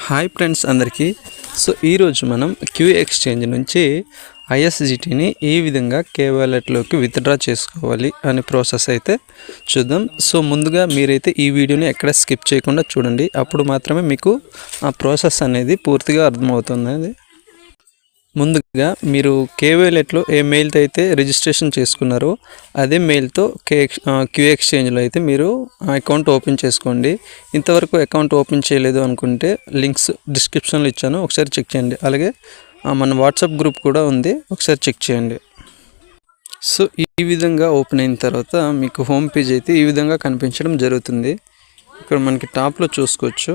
Hi friends అందరికీ. So ఈరోజు మనం క్యూ ఎక్స్చేంజ్ నుంచి ఐఎస్జిటిని ఏ విధంగా కే వాలెట్లోకి విత్డ్రా చేసుకోవాలి అనే ప్రాసెస్ అయితే చూద్దాం. సో ముందుగా మీరైతే ఈ వీడియోని ఎక్కడ స్కిప్ చేయకుండా చూడండి, అప్పుడు మాత్రమే మీకు ఆ ప్రాసెస్ అనేది పూర్తిగా అర్థమవుతుంది. ముందుగా మీరు కే వాలెట్లో ఏ మెయిల్తో అయితే రిజిస్ట్రేషన్ చేసుకున్నారో అదే మెయిల్తో క్యూ ఎక్స్చేంజ్లో అయితే మీరు అకౌంట్ ఓపెన్ చేసుకోండి. ఇంతవరకు అకౌంట్ ఓపెన్ చేయలేదు అనుకుంటే లింక్స్ డిస్క్రిప్షన్లో ఇచ్చాను, ఒకసారి చెక్ చేయండి. అలాగే మన వాట్సాప్ గ్రూప్ కూడా ఉంది, ఒకసారి చెక్ చేయండి. సో ఈ విధంగా ఓపెన్ అయిన తర్వాత మీకు హోమ్ పేజ్ అయితే ఈ విధంగా కనిపించడం జరుగుతుంది. ఇక్కడ మనకి టాప్లో చూసుకోవచ్చు,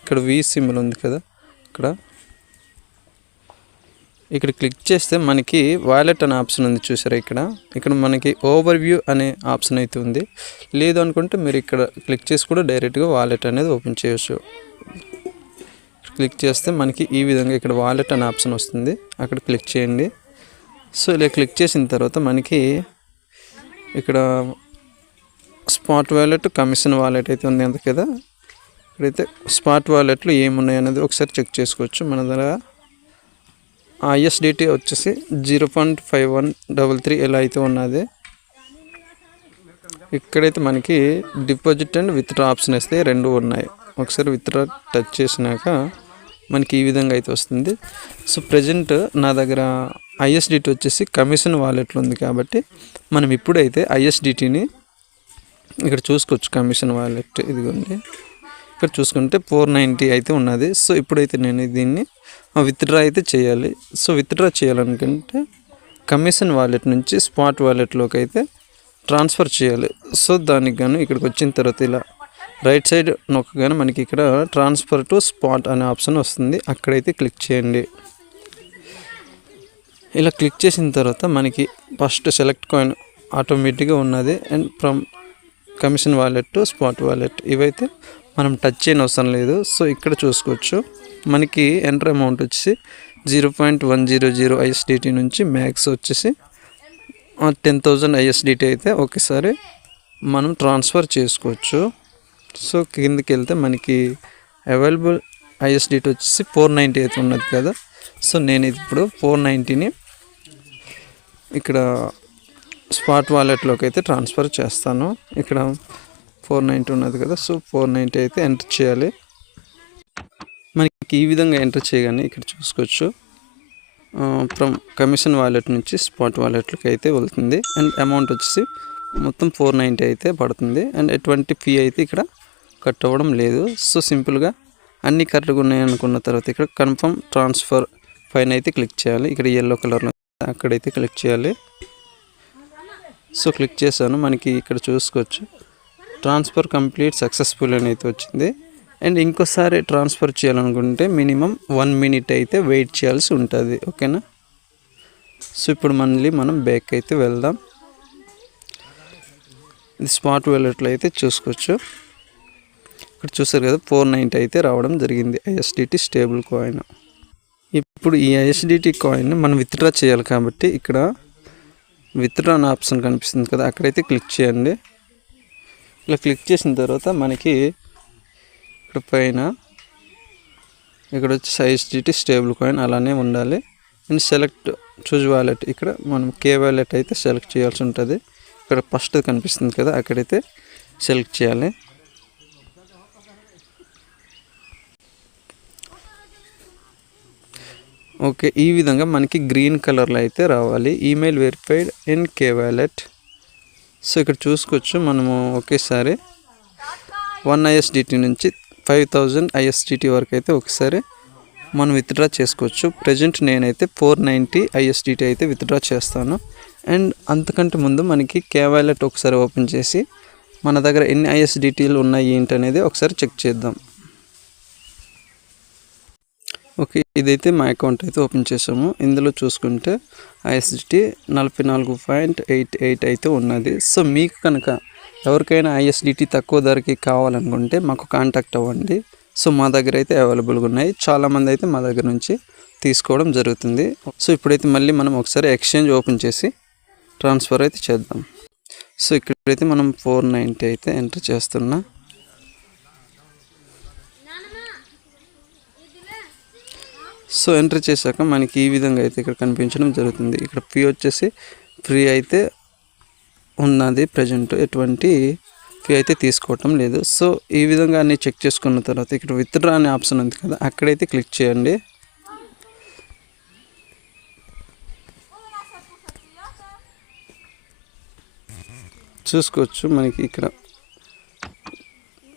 ఇక్కడ వి సింబల్ ఉంది కదా, ఇక్కడ క్లిక్ చేస్తే మనకి వాలెట్ అనే ఆప్షన్ ఉంది చూసారా. ఇక్కడ మనకి ఓవర్ వ్యూ అనే ఆప్షన్ అయితే ఉంది. లేదు అనుకుంటే మీరు ఇక్కడ క్లిక్ చేసి కూడా డైరెక్ట్గా వాలెట్ అనేది ఓపెన్ చేయొచ్చు. క్లిక్ చేస్తే మనకి ఈ విధంగా ఇక్కడ వాలెట్ అనే ఆప్షన్ వస్తుంది, అక్కడ క్లిక్ చేయండి. సో ఇలా క్లిక్ చేసిన తర్వాత మనకి ఇక్కడ స్పాట్ వాలెట్, కమిషన్ వాలెట్ అయితే ఉంది అంత కదా. ఇక్కడైతే స్పాట్ వాలెట్లు ఏమున్నాయి అనేది ఒకసారి చెక్ చేసుకోవచ్చు. మన దగ్గర ఐఎస్డిటి వచ్చేసి 0.5133 ఎలా అయితే ఉన్నది. ఇక్కడైతే మనకి డిపాజిట్ అండ్ విత్డ్రా ఆప్షన్ వేస్తే రెండు ఉన్నాయి. ఒకసారి విత్డ్రా టచ్ చేసినాక మనకి ఈ విధంగా అయితే వస్తుంది. సో ప్రజెంట్ నా దగ్గర ఐఎస్డిటి వచ్చేసి కమిషన్ వాలెట్లో ఉంది కాబట్టి మనం ఇప్పుడైతే ఐఎస్డిటిని ఇక్కడ చూసుకోవచ్చు. కమిషన్ వాలెట్ ఇదిగోండి, ఇక్కడ చూసుకుంటే 490 అయితే ఉన్నది. సో ఇప్పుడైతే నేను దీన్ని విత్డ్రా అయితే చేయాలి. సో విత్డ్రా చేయాలనుకుంటే కమిషన్ వాలెట్ నుంచి స్పాట్ వాలెట్లోకి అయితే ట్రాన్స్ఫర్ చేయాలి. సో దానికి గాను ఇక్కడికి వచ్చిన తర్వాత ఇలా రైట్ సైడ్ నొక్కగానే మనకి ఇక్కడ ట్రాన్స్ఫర్ టు స్పాట్ అనే ఆప్షన్ వస్తుంది, అక్కడైతే క్లిక్ చేయండి. ఇలా క్లిక్ చేసిన తర్వాత మనకి ఫస్ట్ సెలెక్ట్ కాయిన్ ఆటోమేటిక్గా ఉన్నది. And from commission wallet to spot wallet ఇవైతే మనం టచ్ చేయని అవసరం లేదు. సో ఇక్కడ చూసుకోవచ్చు మనకి ఎంటర్ అమౌంట్ వచ్చేసి 0.100 ఐఎస్డిటి నుంచి మ్యాక్స్ వచ్చేసి 10,000 ఐఎస్డిటి అయితే ఒకేసారి మనం ట్రాన్స్ఫర్ చేసుకోవచ్చు. సో కిందకి వెళ్తే మనకి అవైలబుల్ ఐఎస్డిటి వచ్చేసి 490 అయితే ఉన్నది కదా. సో నేను ఇప్పుడు 490ని ఇక్కడ స్పాట్ వాలెట్లోకి అయితే ట్రాన్స్ఫర్ చేస్తాను. ఇక్కడ 490 ఉన్నది కదా. సో 490 అయితే ఎంటర్ చేయాలి. మనకి ఈ విధంగా ఎంటర్ చేయగానే ఇక్కడ చూసుకోవచ్చు ఫ్రమ్ కమిషన్ వాలెట్ నుంచి స్పాట్ వాలెట్లోకి అయితే వెళ్తుంది. అండ్ అమౌంట్ వచ్చేసి మొత్తం 490 అయితే పడుతుంది. అండ్ ఎటువంటి ఫీ అయితే ఇక్కడ కట్ అవ్వడం లేదు. సో సింపుల్గా అన్నీ కరెక్ట్గా ఉన్నాయి అనుకున్న తర్వాత ఇక్కడ కన్ఫర్మ్ ట్రాన్స్ఫర్ పైన అయితే క్లిక్ చేయాలి. ఇక్కడ ఎల్లో కలర్లో అక్కడైతే క్లిక్ చేయాలి. సో క్లిక్ చేశాను, మనకి ఇక్కడ చూసుకోవచ్చు ట్రాన్స్ఫర్ కంప్లీట్ సక్సెస్ఫుల్ అని అయితే వచ్చింది. అండ్ ఇంకోసారి ట్రాన్స్ఫర్ చేయాలనుకుంటే మినిమం 1 మినిట్ అయితే వెయిట్ చేయాల్సి ఉంటుంది, ఓకేనా. సో ఇప్పుడు మళ్ళీ మనం బ్యాక్ అయితే వెళ్దాం. ఇది స్పాట్ వాలెట్లో అయితే చూసుకోవచ్చు, ఇక్కడ చూసారు కదా 490 అయితే రావడం జరిగింది ఐఎస్డిటి స్టేబుల్ కాయిన్. ఇప్పుడు ఈ ఐఎస్డిటి కాయిన్ మనం విత్డ్రా చేయాలి కాబట్టి ఇక్కడ విత్డ్రా అనే ఆప్షన్ కనిపిస్తుంది కదా, అక్కడైతే క్లిక్ చేయండి. ఇలా క్లిక్ చేసిన తర్వాత మనకి ఇక్కడ పైన ఇక్కడ వచ్చి ఐఎస్డిటి స్టేబుల్ కాయిన్ అలానే ఉండాలి. అండ్ సెలెక్ట్ చూజ్ వాలెట్, ఇక్కడ మనం కే వాలెట్ అయితే సెలెక్ట్ చేయాల్సి ఉంటుంది. ఇక్కడ ఫస్ట్ కనిపిస్తుంది కదా, అక్కడైతే సెలెక్ట్ చేయాలి. ఓకే, ఈ విధంగా మనకి గ్రీన్ కలర్లో అయితే రావాలి. Email verified in K wallet. So ఇక్కడ చూసుకోవచ్చు మనము ఒకేసారి 1 ఐఎస్డిటి నుంచి 5,000 ఐఎస్డిటి వరకు అయితే ఒకసారి మనం విత్డ్రా చేసుకోవచ్చు. ప్రజెంట్ నేనైతే 490 ఐఎస్డిటి అయితే విత్డ్రా చేస్తాను. అండ్ అంతకంటే ముందు మనకి కే వాలెట్ ఒకసారి ఓపెన్ చేసి మన దగ్గర ఎన్ని ఐఎస్డిటీలు ఉన్నాయి ఏంటనేది ఒకసారి చెక్ చేద్దాం. ఓకే, ఇదైతే మా అకౌంట్ అయితే ఓపెన్ చేసాము. ఇందులో చూసుకుంటే ఐఎస్డిటి 44.88 అయితే ఉన్నది. సో మీకు కనుక ఎవరికైనా ఐఎస్డిటి తక్కువ ధరకి కావాలనుకుంటే మాకు కాంటాక్ట్ అవ్వండి. సో మా దగ్గర అయితే అవైలబుల్గా ఉన్నాయి, చాలామంది అయితే మా దగ్గర నుంచి తీసుకోవడం జరుగుతుంది. సో ఇప్పుడైతే మళ్ళీ మనం ఒకసారి ఎక్స్చేంజ్ ఓపెన్ చేసి ట్రాన్స్ఫర్ అయితే చేద్దాం. సో ఇక్కడైతే మనం 490 అయితే ఎంటర్ చేస్తున్నా. సో ఎంటర్ చేశాక మనకి ఈ విధంగా అయితే ఇక్కడ కనిపించడం జరుగుతుంది. ఇక్కడ ఫీ వచ్చేసి ఫ్రీ అయితే ఉన్నది, ప్రజెంట్ ఎటువంటి ఫీ అయితే తీసుకోవటం లేదు. సో ఈ విధంగా అన్నీ చెక్ చేసుకున్న తర్వాత ఇక్కడ విత్డ్రా అనే ఆప్షన్ ఉంది కదా, అక్కడైతే క్లిక్ చేయండి. చూసుకోవచ్చు మనకి ఇక్కడ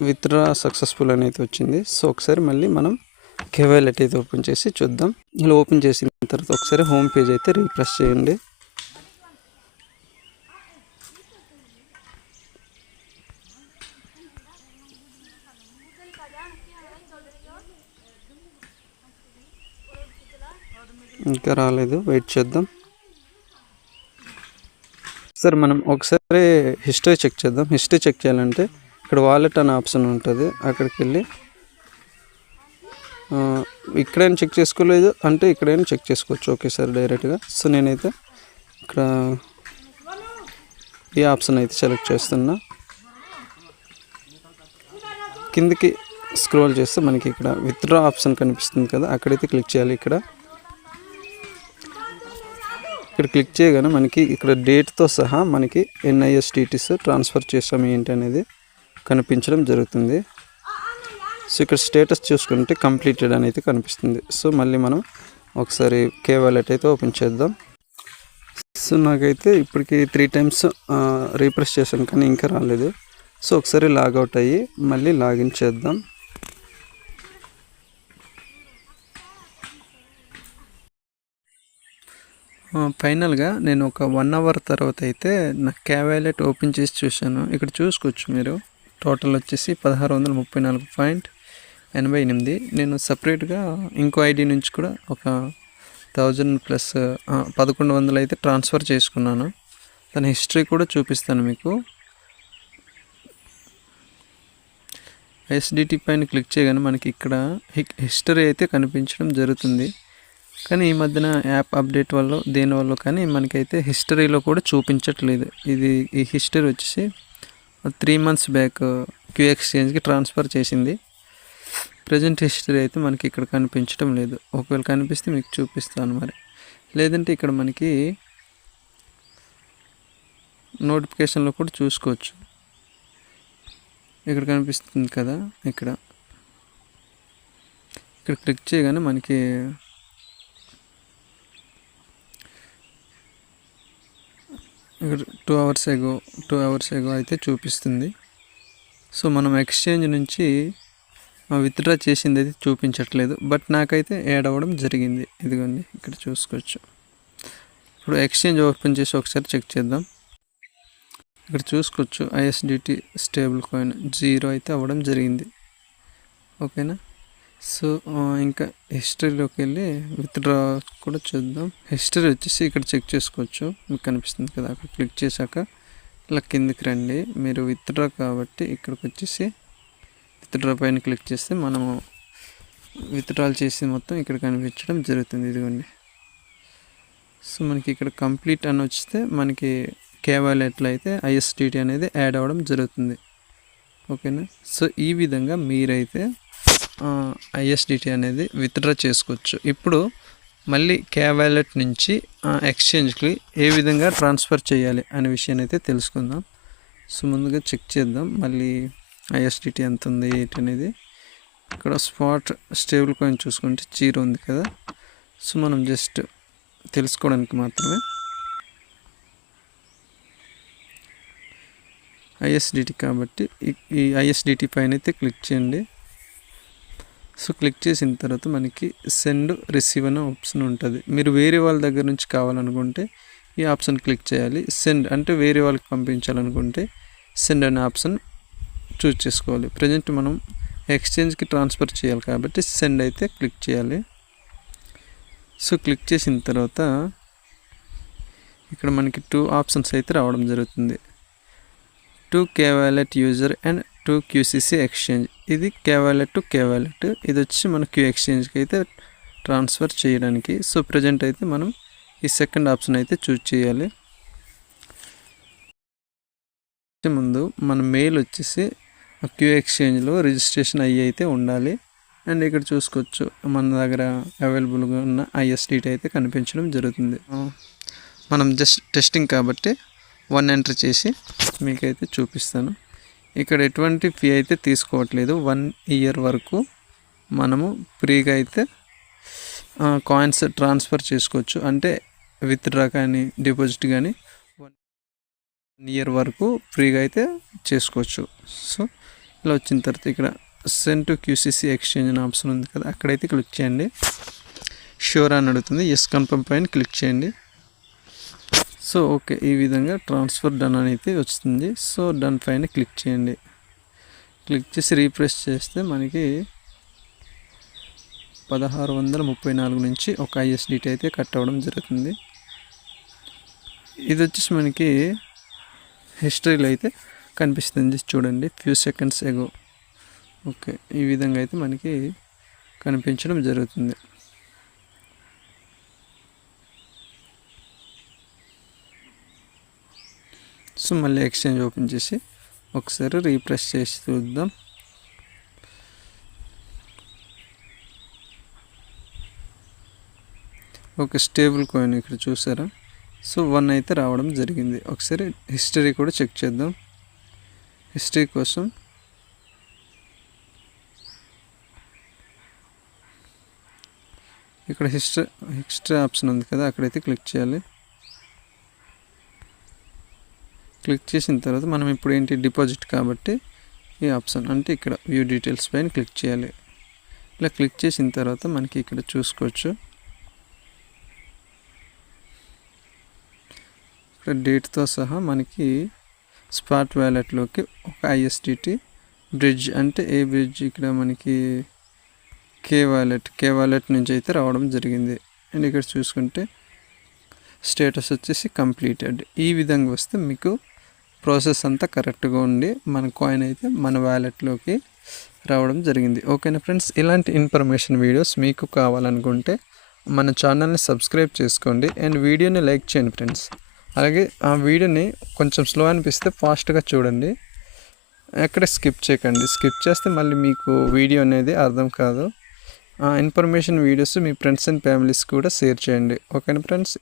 విత్డ్రా సక్సెస్ఫుల్ అనేది వచ్చింది. సో ఒకసారి మళ్ళీ మనం కేవాలెట్ అయితే ఓపెన్ చేసి చూద్దాం. ఇలా ఓపెన్ చేసిన తర్వాత ఒకసారి హోమ్ పేజ్ అయితే రీఫ్రెష్ చేయండి. ఇంకా రాలేదు, వెయిట్ చేద్దాం. సరే మనం ఒకసారి హిస్టరీ చెక్ చేద్దాం. హిస్టరీ చెక్ చేయాలంటే ఇక్కడ వాలెట్ అనే ఆప్షన్ ఉంటుంది, అక్కడికి వెళ్ళి ఇక్కడైనా చెక్ చేసుకోలేదు అంటే ఇక్కడైనా చెక్ చేసుకోవచ్చు ఒకేసారి డైరెక్ట్గా. సో నేనైతే ఇక్కడ ఈ ఆప్షన్ అయితే సెలెక్ట్ చేస్తున్నా. కిందికి స్క్రోల్ చేస్తే మనకి ఇక్కడ విత్డ్రా ఆప్షన్ కనిపిస్తుంది కదా, అక్కడైతే క్లిక్ చేయాలి. ఇక్కడ క్లిక్ చేయగానే మనకి ఇక్కడ డేట్తో సహా మనకి NISTs ట్రాన్స్ఫర్ చేసాము ఏంటి అనేది కనిపించడం జరుగుతుంది. సో ఇక్కడ స్టేటస్ చూసుకుంటే కంప్లీటెడ్ అనేది కనిపిస్తుంది. సో మళ్ళీ మనం ఒకసారి కేవాలెట్ అయితే ఓపెన్ చేద్దాం. సో నాకైతే ఇప్పటికి 3 times రీఫ్రెష్ చేశాను కానీ ఇంకా రాలేదు. సో ఒకసారి లాగౌట్ అయ్యి మళ్ళీ లాగిన్ చేద్దాం. ఫైనల్గా నేను ఒక 1 hour తర్వాత అయితే నా కేవాలెట్ ఓపెన్ చేసి చూశాను. ఇక్కడ చూసుకోవచ్చు మీరు, టోటల్ వచ్చేసి 1634.88. నేను సపరేట్గా ఇంకో ఐడి నుంచి కూడా ఒక 1000 ప్లస్ 1100 అయితే ట్రాన్స్ఫర్ చేసుకున్నాను. దాని హిస్టరీ కూడా చూపిస్తాను మీకు. SDT పైన క్లిక్ చేయగానే మనకి ఇక్కడ హిస్టరీ అయితే కనిపించడం జరుగుతుంది. కానీ ఈ మధ్యన యాప్ అప్డేట్ వల్ల దేనివల్ల కానీ మనకైతే హిస్టరీలో కూడా చూపించట్లేదు. ఈ హిస్టరీ వచ్చేసి 3 months బ్యాక్ QXchangeకి ట్రాన్స్ఫర్ చేసింది. ప్రజెంట్ హిస్టరీ అయితే మనకి ఇక్కడ కనిపించడం లేదు. ఒకవేళ కనిపిస్తే మీకు చూపిస్తాను మరి. లేదంటే ఇక్కడ మనకి నోటిఫికేషన్లో కూడా చూసుకోవచ్చు. ఇక్కడ కనిపిస్తుంది కదా, ఇక్కడ క్లిక్ చేయగానే మనకి ఇక్కడ 2 hours ago అయితే చూపిస్తుంది. సో మనం ఎక్స్చేంజ్ నుంచి విత్డ్రా చేసింది అయితే చూపించట్లేదు, బట్ నాకైతే యాడ్ అవ్వడం జరిగింది. ఇదిగోండి ఇక్కడ చూసుకోవచ్చు. ఇప్పుడు ఎక్స్చేంజ్ ఓపెన్ చేసి ఒకసారి చెక్ చేద్దాం. ఇక్కడ చూసుకోవచ్చు ISDT స్టేబుల్ కాయిన్ 0 అయితే అవ్వడం జరిగింది. ఓకేనా. సో ఇంకా హిస్టరీలోకి వెళ్ళి విత్డ్రా కూడా చూద్దాం. హిస్టరీ వచ్చేసి ఇక్కడ చెక్ చేసుకోవచ్చు, మీకు కనిపిస్తుంది కదా. అక్కడ క్లిక్ చేశాక ఇలా కిందికి రండి. మీరు విత్డ్రా కాబట్టి ఇక్కడికి వచ్చేసి విత్డ్రా పైన క్లిక్ చేస్తే మనము విత్డ్రాల్ చేసి మొత్తం ఇక్కడ కనిపించడం జరుగుతుంది. ఇదిగోండి. సో మనకి ఇక్కడ కంప్లీట్ అని వస్తే మనకి కేవాలెట్లో అయితే ISDT అనేది యాడ్ అవ్వడం జరుగుతుంది. ఓకేనా. సో ఈ విధంగా మీరైతే ISDT అనేది విత్డ్రా చేసుకోవచ్చు. ఇప్పుడు మళ్ళీ కేవాలెట్ నుంచి ఎక్స్చేంజ్కి ఏ విధంగా ట్రాన్స్ఫర్ చేయాలి అనే విషయాన్ని అయితే తెలుసుకుందాం. సో ముందుగా చెక్ చేద్దాం మళ్ళీ ISDT ఎంత ఉంది ఏంటి అనేది. ఇక్కడ స్పాట్ స్టేబుల్ కాయిన్ చూసుకుంటే 0 ఉంది కదా. సో మనం జస్ట్ తెలుసుకోవడానికి మాత్రమే ISDT కాబట్టి ఈ ISDT పైన అయితే క్లిక్ చేయండి. సో క్లిక్ చేసిన తర్వాత మనకి సెండ్ రిసీవ్ అనే ఆప్షన్ ఉంటుంది. మీరు వేరే వాళ్ళ దగ్గర నుంచి కావాలనుకుంటే ఈ ఆప్షన్ క్లిక్ చేయాలి. సెండ్ అంటే వేరే వాళ్ళకి పంపించాలనుకుంటే సెండ్ అనే ఆప్షన్ చూస్ చేసుకోవాలి. ప్రజెంట్ మనం ఎక్స్చేంజ్కి ట్రాన్స్ఫర్ చేయాలి కాబట్టి సెండ్ అయితే క్లిక్ చేయాలి. సో క్లిక్ చేసిన తర్వాత ఇక్కడ మనకి 2 ఆప్షన్స్ అయితే రావడం జరుగుతుంది. To కేవాలెట్ user and to QCC exchange. ఇది కేవాలెట్ టు కేవాలెట్, ఇది వచ్చి మన QXchangeకి అయితే ట్రాన్స్ఫర్ చేయడానికి. సో ప్రజెంట్ అయితే మనం ఈ సెకండ్ ఆప్షన్ అయితే చూస్ చేయాలి. ముందు మన మెయిల్ వచ్చేసి QXchangeలో రిజిస్ట్రేషన్ అయ్యి అయితే ఉండాలి. అండ్ ఇక్కడ చూసుకోవచ్చు మన దగ్గర అవైలబుల్గా ఉన్న ISDT అయితే కనిపించడం జరుగుతుంది. మనం జస్ట్ టెస్టింగ్ కాబట్టి 1 ఎంటర్ చేసి మీకైతే చూపిస్తాను. ఇక్కడ ఎటువంటి ఫీ అయితే తీసుకోవట్లేదు. 1 ఇయర్ వరకు మనము ఫ్రీగా అయితే కాయిన్స్ ట్రాన్స్ఫర్ చేసుకోవచ్చు. అంటే విత్డ్రా కానీ డిపాజిట్ కానీ 1 ఇయర్ వరకు ఫ్రీగా అయితే చేసుకోవచ్చు. సో ఇలా వచ్చిన తర్వాత ఇక్కడ సెండ్ టు QCC ఎక్స్చేంజ్ అనే ఆప్షన్ ఉంది కదా, అక్కడైతే క్లిక్ చేయండి. షూర్ అని అడుగుతుంది, ఎస్ కన్ఫర్మ్ పైన క్లిక్ చేయండి. సో ఓకే, ఈ విధంగా ట్రాన్స్ఫర్ డన్ అని అయితే వస్తుంది. సో డన్ పైన క్లిక్ చేయండి. క్లిక్ చేసి రీప్రెస్ చేస్తే మనకి 1634 నుంచి ఒక ISDT అయితే కట్ అవ్వడం జరుగుతుంది. ఇది వచ్చేసి మనకి హిస్టరీలో అయితే కనిపిస్తుంది చూడండి, ఫ్యూ సెకండ్స్ ఎగో. ఓకే, ఈ విధంగా అయితే మనకి కనిపించడం జరుగుతుంది. సో మళ్ళీ ఎక్స్చేంజ్ ఓపెన్ చేసి ఒకసారి రీప్రెస్ చేసి చూద్దాం. ఓకే, స్టేబుల్ కాయిన్ ఇక్కడ చూసారా. సో 1 అయితే రావడం జరిగింది. ఒకసారి హిస్టరీ కూడా చెక్ చేద్దాం. హిస్టరీ కోసం ఇక్కడ హిస్టరీ ఆప్షన్ ఉంది కదా, అక్కడైతే క్లిక్ చేయాలి. క్లిక్ చేసిన తర్వాత మనం ఇప్పుడు ఏంటి డిపాజిట్ కాబట్టి ఈ ఆప్షన్ అంటే ఇక్కడ వ్యూ డీటెయిల్స్ పైన క్లిక్ చేయాలి. ఇలా క్లిక్ చేసిన తర్వాత మనకి ఇక్కడ చూసుకోవచ్చు, ఇక్కడ డేట్తో సహా మనకి స్పాట్ వ్యాలెట్లోకి ఒక ISDT బ్రిడ్జ్, అంటే ఏ బ్రిడ్జ్, ఇక్కడ మనకి కే వాలెట్ నుంచి అయితే రావడం జరిగింది. అండ్ ఇక్కడ చూసుకుంటే స్టేటస్ వచ్చేసి కంప్లీటెడ్. ఈ విధంగా వస్తే మీకు ప్రాసెస్ అంతా కరెక్ట్గా ఉండి మన కాయిన్ అయితే మన వ్యాలెట్లోకి రావడం జరిగింది. ఓకేనా ఫ్రెండ్స్, ఇలాంటి ఇన్ఫర్మేషన్ వీడియోస్ మీకు కావాలనుకుంటే మన ఛానల్ని సబ్స్క్రైబ్ చేసుకోండి అండ్ వీడియోని లైక్ చేయండి ఫ్రెండ్స్. అలాగే ఆ వీడియోని కొంచెం స్లో అనిపిస్తే ఫాస్ట్గా చూడండి, ఎక్కడ స్కిప్ చేయకండి. స్కిప్ చేస్తే మళ్ళీ మీకు వీడియో అనేది అర్థం కాదు. Information videos me friends and families కూడా షేర్ చేయండి. ఓకేనా ఫ్రెండ్స్.